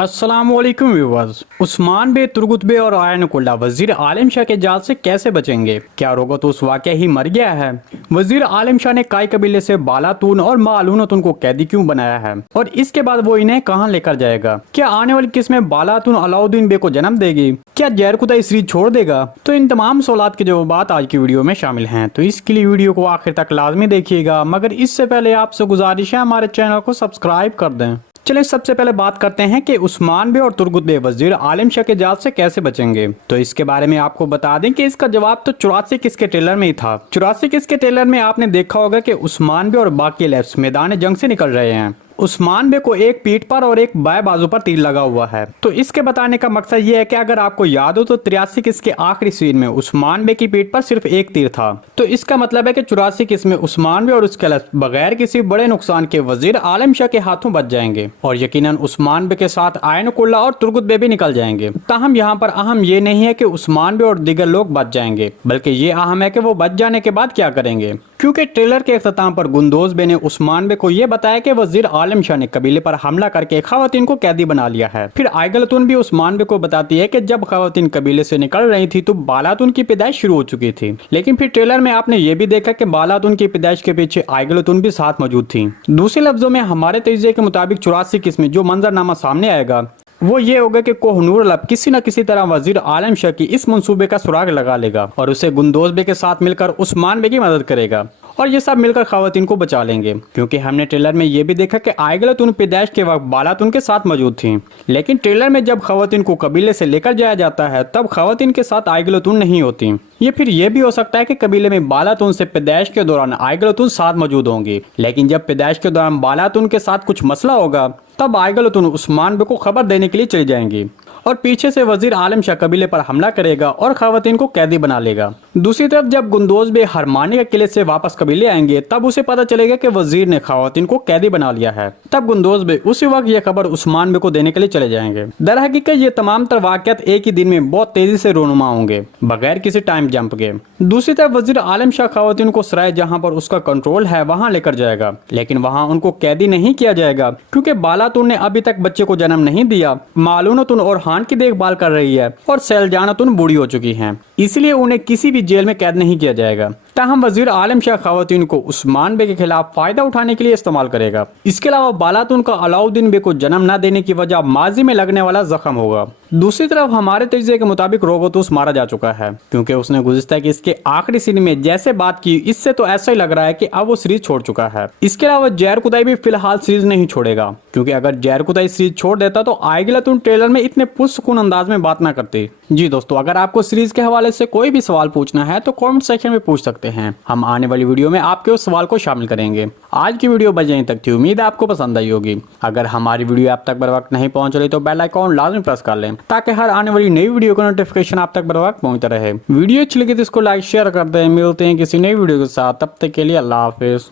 अस्सलामुअलैकुम व्यूअर्स। उस्मान बे, तुर्गुत बे और आयन कुल्ला वजीर आलिम शाह के जाल से कैसे बचेंगे? क्या रोगा तो उस वाक़या ही मर गया है? वजीर आलिम शाह ने काई कबीले से बालातून और मालूनतून को कैदी क्यों बनाया है और इसके बाद वो इन्हें कहां लेकर जाएगा? क्या आने वाली किस्में बालातून अलाउद्दीन बे को जन्म देगी? क्या जैरकुदा सीरीज छोड़ देगा? तो इन तमाम सवालात के जवाब आज की वीडियो में शामिल हैं, तो इसके लिए वीडियो को आखिर तक लाजमी देखिएगा। मगर इससे पहले आपसे गुजारिश है हमारे चैनल को सब्सक्राइब कर दें। चलिए सबसे पहले बात करते हैं कि उस्मान बे और तुर्गुत बे वजीर आलिम शाह के जाल से कैसे बचेंगे। तो इसके बारे में आपको बता दें कि इसका जवाब तो 84 किस के ट्रेलर में ही था। 84 किस के ट्रेलर में आपने देखा होगा कि उस्मान बे और बाकी लेफ्ट मैदान जंग से निकल रहे हैं। उस्मान बे को एक पीठ पर और एक बाएं बाजू पर तीर लगा हुआ है। तो इसके बताने का मकसद ये है कि अगर आपको याद हो तो 83 किस के आखिरी सीन में उस्मान बे की पीठ पर सिर्फ एक तीर था। तो इसका मतलब है कि 84 किस में उस्मान बे और उसके बगैर किसी बड़े नुकसान के वजीर आलिम शाह के हाथों बच जाएंगे और यकीनन उस्मान बे के साथ आयन कुल्ला और तुर्गुत बे भी निकल जाएंगे। ताहम यहाँ पर अहम ये नहीं है कि उस्मान बे और दीगर लोग बच जाएंगे, बल्कि ये अहम है कि वो बच जाने के बाद क्या करेंगे। क्योंकि ट्रेलर के इख्तिताम पर गुंदोज बे ने उस्मान बे को यह बताया कि वजीर आलिम शाह ने कबीले पर हमला करके खवातीन को कैदी बना लिया है। फिर आयगलतून भी उस्मान बे को बताती है कि जब खवातीन कबीले से निकल रही थी तो बालातून की पैदाइश शुरू हो चुकी थी। लेकिन फिर ट्रेलर में आपने ये भी देखा कि बालातून की पैदाइश के पीछे आयगलतून भी साथ मौजूद थी। दूसरे लफ्जों में हमारे तजिए के मुताबिक 84 किस्म जो मंजरनामा सामने आएगा वो ये होगा कि कोहनूर लब किसी न किसी तरह वजीर आलिम शाह की इस मंसूबे का सुराग लगा लेगा और उसे गुंदोज बे के साथ मिलकर उस्मान बे की मदद करेगा और ये सब मिलकर खवातीन को बचा लेंगे। क्योंकि हमने ट्रेलर में ये भी देखा कि आयगलतून पैदाइश के वक्त बालातून के साथ मौजूद थी, लेकिन ट्रेलर में जब खवातीन को कबीले से लेकर जाया जाता है तब खवातीन के साथ आयगलतून नहीं होती। ये फिर ये भी हो सकता है कि कबीले में बालातून से पैदाइश के दौरान आयगलतून साथ मौजूद होंगी, लेकिन जब पैदाइश के दौरान बालातून के साथ कुछ मसला होगा तब आयगलतून उस्मान बे को खबर देने के लिए चली जाएंगी और पीछे से वजीर आलिम शाह कबीले पर हमला करेगा और खवातीन को कैदी बना लेगा। दूसरी तरफ जब गुंदोज बे हरमानी के किले से वापस कबीले आएंगे तब उसे पता चलेगा कि वजीर ने खवातीन को कैदी बना लिया है। तब गुंदोज बे उसी वक्त यह खबर उस्मान बे को देने के लिए चले जाएंगे। दरहकीकत ये तमाम तर वाक़यात एक ही दिन में बहुत तेजी से रोनुमा होंगे बगैर किसी टाइम जंप के। दूसरी तरफ वजीर आलिम शाह खवातीन को सराय जहाँ पर उसका कंट्रोल है वहाँ लेकर जाएगा, लेकिन वहाँ उनको कैदी नहीं किया जाएगा क्योंकि बालातून ने अभी तक बच्चे को जन्म नहीं दिया। मालूनतून और हान की देखभाल कर रही है और सैलजानतुन बूढ़ी हो चुकी हैं, इसलिए उन्हें किसी भी जेल में कैद नहीं किया जाएगा। ताहम वजीर आलिम शाह खवातीन को उस्मान बे के खिलाफ फायदा उठाने के लिए इस्तेमाल करेगा। इसके अलावा बालातून का अलाउद्दीन बे को जन्म न देने की वजह माजी में लगने वाला जख्म होगा। दूसरी तरफ हमारे तजिए के मुताबिक रोगोतूस मारा जा चुका है क्योंकि उसने गुज़िश्ता की इसके आखिरी सीन में जैसे बात की, इससे तो ऐसा ही लग रहा है कि अब वो सीरीज छोड़ चुका है। इसके अलावा जैरकुदाई भी फिलहाल सीरीज नहीं छोड़ेगा क्योंकि अगर जैरकुदाई सीरीज छोड़ देता तो आयगलतून ट्रेलर में इतने पुरसुकून अंदाज में बात ना करती। जी दोस्तों, अगर आपको सीरीज के हवाले से कोई भी सवाल पूछना है तो कमेंट सेक्शन में पूछ सकते हैं। हम आने वाली वीडियो में आपके उस सवाल को शामिल करेंगे। आज की वीडियो बस यहीं तक थी, उम्मीद है आपको पसंद आई होगी। अगर हमारी वीडियो आप तक बर वक्त नहीं पहुंच रही तो बेल आइकॉन लाजमी प्रेस कर लें ताकि हर आने वाली नई वीडियो का नोटिफिकेशन आप तक बर वक्त पहुंचता रहे। वीडियो अच्छी लगी तो इसको लाइक शेयर कर दें। मिलते हैं किसी नई वीडियो के साथ, तब तक के लिए अल्लाह हाफिज।